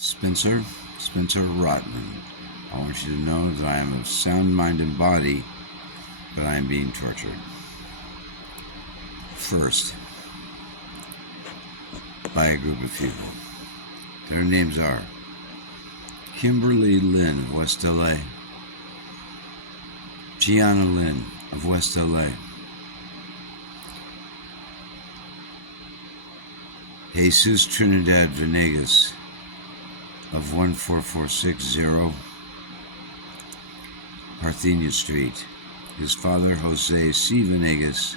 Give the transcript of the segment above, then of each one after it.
Spencer Rotman. I want you to know that I am of sound mind and body, but I am being tortured. First, by a group of people. Their names are Kimberly Lynn of West LA, Gianna Lynn of West LA, Jesus Trinidad Venegas of 14460 Parthenia Street. His father, Jose C. Venegas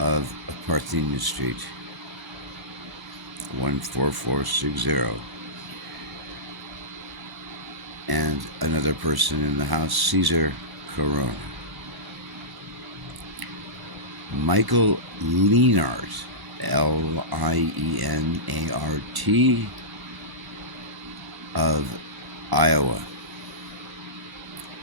of Parthenia Street, 14460. And another person in the house, Cesar Corona. Michael Lienart, Lienart, of Iowa.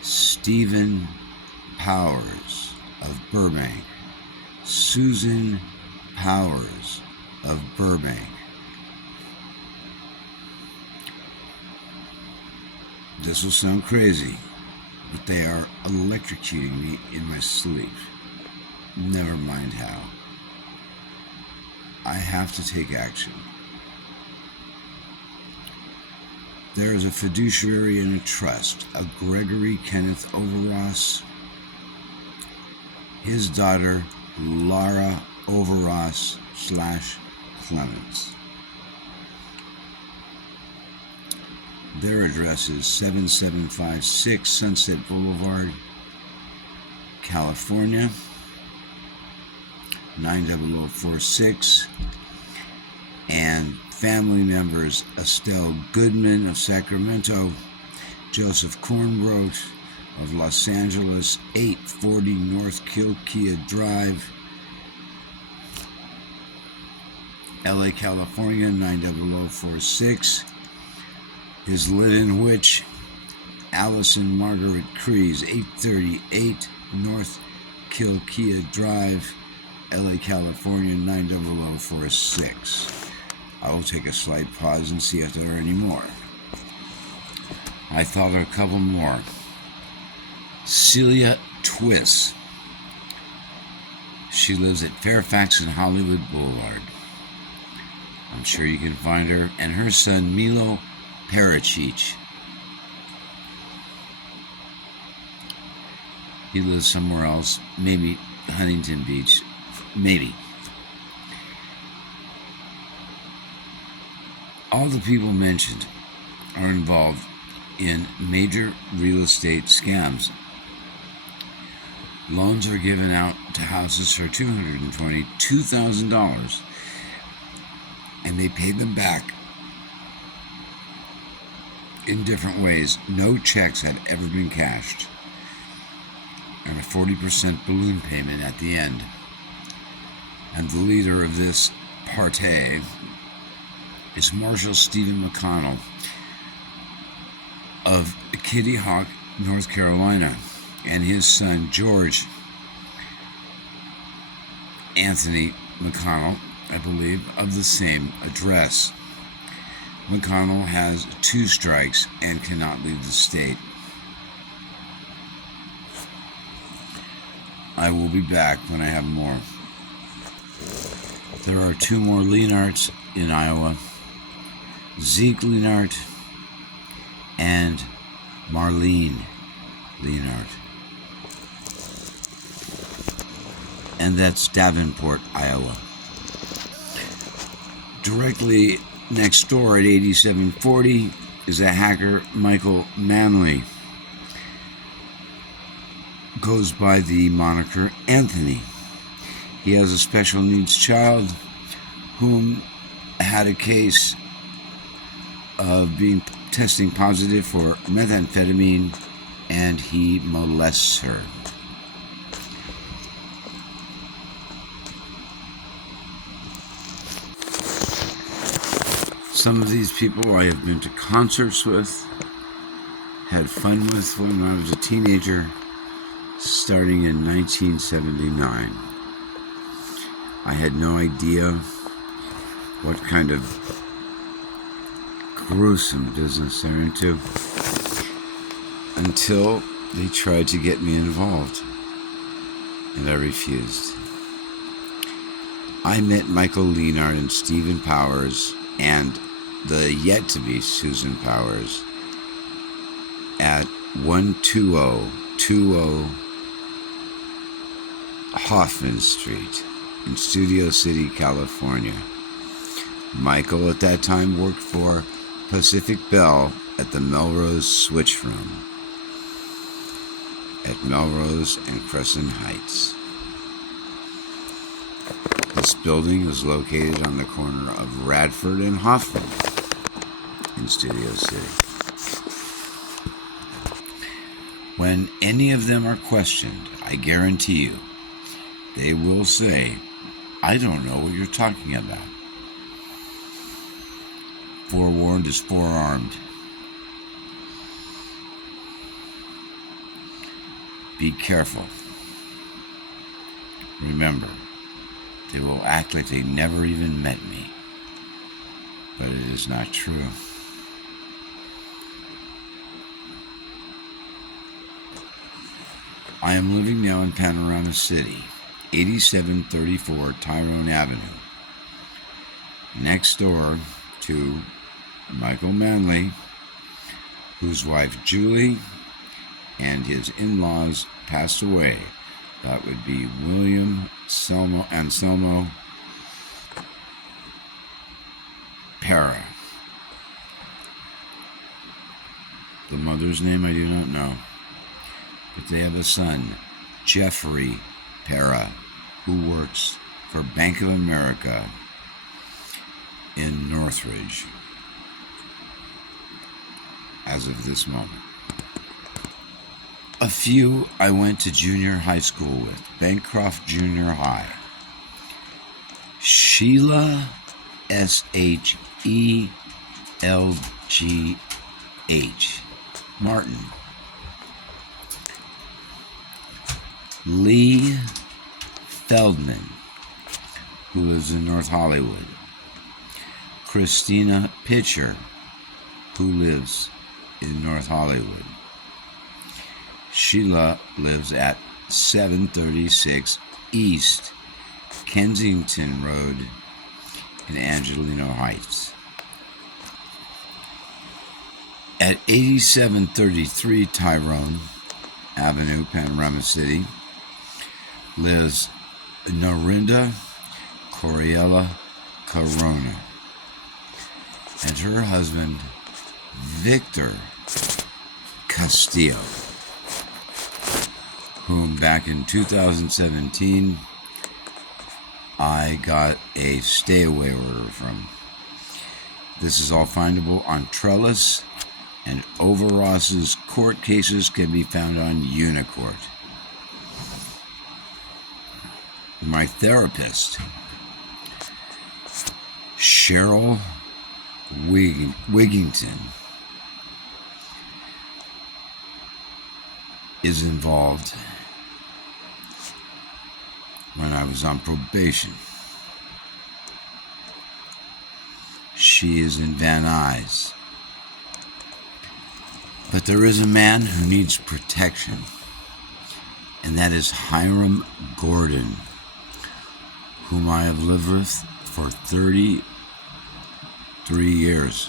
Stephen Powers of Burbank. Susan Powers of Burbank. This will sound crazy, but they are electrocuting me in my sleep. Never mind how. I have to take action. There is a fiduciary and a trust, a Gregory Kenneth Overross, his daughter Laura Overross / Clements. Their address is 7756 Sunset Boulevard, California, 90046, and family members Estelle Goodman of Sacramento, Joseph Kornbrot of Los Angeles, 840 North Kilkea Drive, LA, California, 90046. His live-in witch, Allison Margaret Crees, 838 North Kilkea Drive, LA, California, 90046. I will take a slight pause and see if there are any more. I thought of a couple more. Celia Twiss. She lives at Fairfax and Hollywood Boulevard. I'm sure you can find her. And her son, Milo Parachich. He lives somewhere else, maybe Huntington Beach, maybe. All the people mentioned are involved in major real estate scams. Loans are given out to houses for $222,000, and they pay them back in different ways. No checks had ever been cashed, and a 40% balloon payment at the end. And the leader of this party is Marshall Stephen McConnell of Kitty Hawk, North Carolina, and his son George Anthony McConnell, I believe, of the same address. McConnell has 2 strikes and cannot leave the state. I will be back when I have more. There are 2 more Lienarts in Iowa, Zeke Lienart and Marlene Lienart. And that's Davenport, Iowa. Directly next door at 8740 is a hacker, Michael Manley. Goes by the moniker Anthony. He has a special needs child whom had a case of testing positive for methamphetamine, and he molests her. Some of these people I have been to concerts with, had fun with when I was a teenager, starting in 1979. I had no idea what kind of gruesome business they're into, until they tried to get me involved, and I refused. I met Michael Leonard and Stephen Powers and the yet-to-be Susan Powers at 12020 Hoffman Street in Studio City, California. Michael at that time worked for Pacific Bell at the Melrose Switch Room at Melrose and Crescent Heights. This building was located on the corner of Radford and Hoffman in Studio City. When any of them are questioned, I guarantee you, they will say, "I don't know what you're talking about." Forewarned is forearmed. Be careful. Remember, they will act like they never even met me, but it is not true. I am living now in Panorama City, 8734 Tyrone Avenue, next door to Michael Manley, whose wife Julie and his in-laws passed away. That would be William Anselmo Para. The mother's name I do not know, but they have a son, Jeffrey Para, who works for Bank of America in Northridge as of this moment. A few I went to junior high school with, Bancroft Junior High. Sheila, Shelgh, Martin. Lee Feldman, who lives in North Hollywood. Christina Pitcher, who lives in North Hollywood. Sheila lives at 736 East Kensington Road in Angelino Heights. At 8733 Tyrone Avenue, Panorama City, lives Norinda Coriella Corona and her husband Victor Castillo, whom back in 2017 I got a stay-away order from. This is all findable on Trellis, and Overross's court cases can be found on Unicourt. My therapist, Cheryl Wigington, is involved when I was on probation. She is in Van Nuys. But there is a man who needs protection, and that is Hiram Gordon, whom I have lived with for 33 years.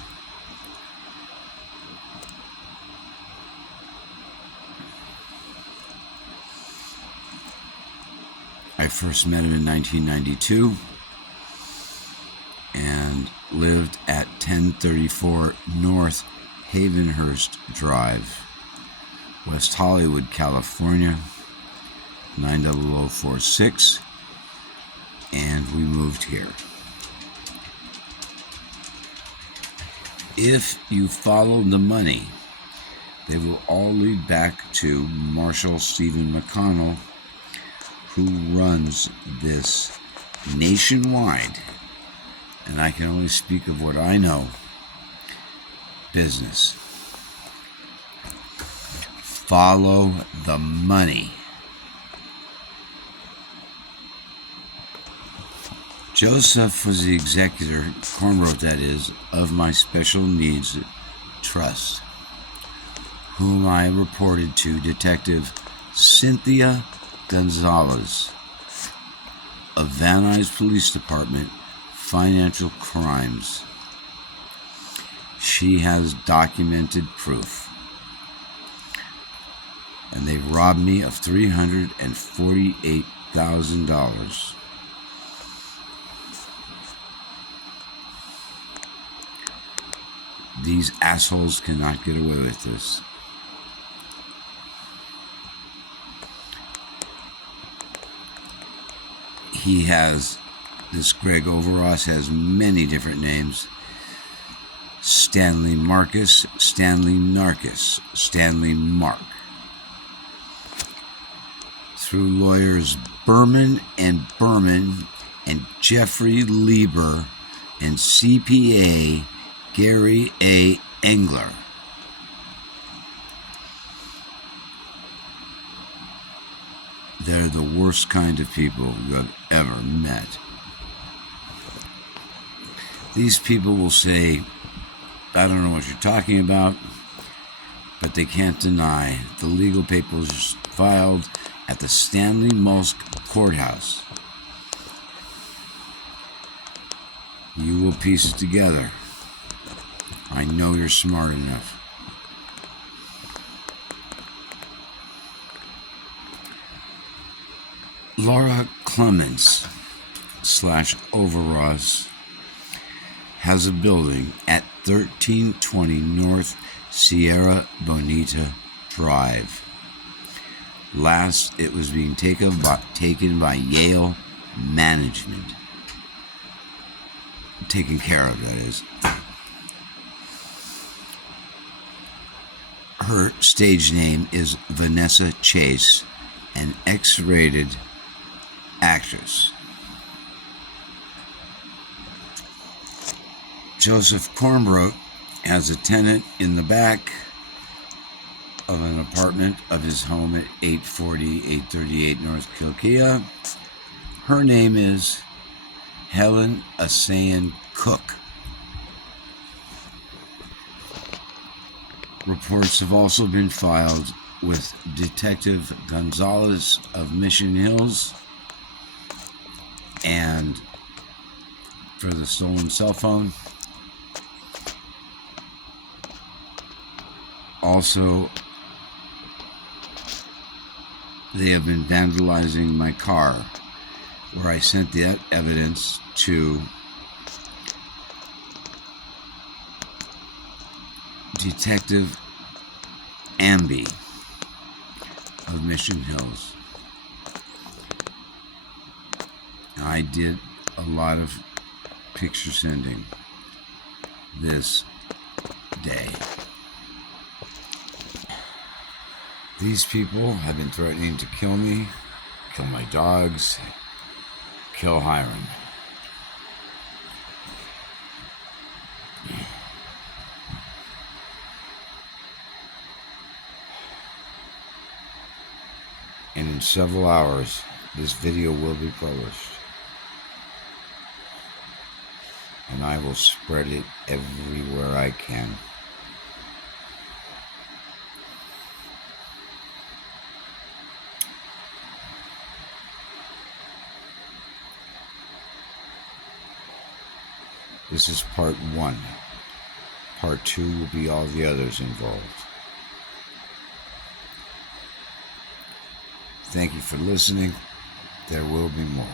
I first met him in 1992 and lived at 1034 North Havenhurst Drive, West Hollywood, California, 90046, and we moved here. If you follow the money, they will all lead back to Marshal Stephen McConnell, who runs this nationwide, and I can only speak of what I know, business. Follow the money. Joseph was the executor, Cornroat that is, of my special needs trust, whom I reported to Detective Cynthia Gonzalez of Van Nuys Police Department, Financial Crimes. She has documented proof. And they robbed me of $348,000. These assholes cannot get away with this. This Greg Overross has many different names. Stanley Marcus, Stanley Narcus, Stanley Mark. Through lawyers Berman and Jeffrey Lieber and CPA Gary A. Engler. They're the worst kind of people you have ever met. These people will say, I don't know what you're talking about, but they can't deny the legal papers filed at the Stanley Mulsk Courthouse. You will piece it together. I know you're smart enough. Laura Clemens / Overross has a building at 1320 North Sierra Bonita Drive. Last, it was being taken by Yale Management. Taken care of, that is. Her stage name is Vanessa Chase, an X-rated actress. Joseph Cornroat has a tenant in the back of an apartment of his home at 838 North Kilkea. Her name is Helen Asayan Cook. Reports have also been filed with Detective Gonzalez of Mission Hills and for the stolen cell phone. Also, they have been vandalizing my car, where I sent that evidence to Detective Amby of Mission Hills. I did a lot of picture sending this day. These people have been threatening to kill me, kill my dogs, kill Hiram. And in several hours, this video will be published. And I will spread it everywhere I can. This is part 1. Part 2 will be all the others involved. Thank you for listening. There will be more.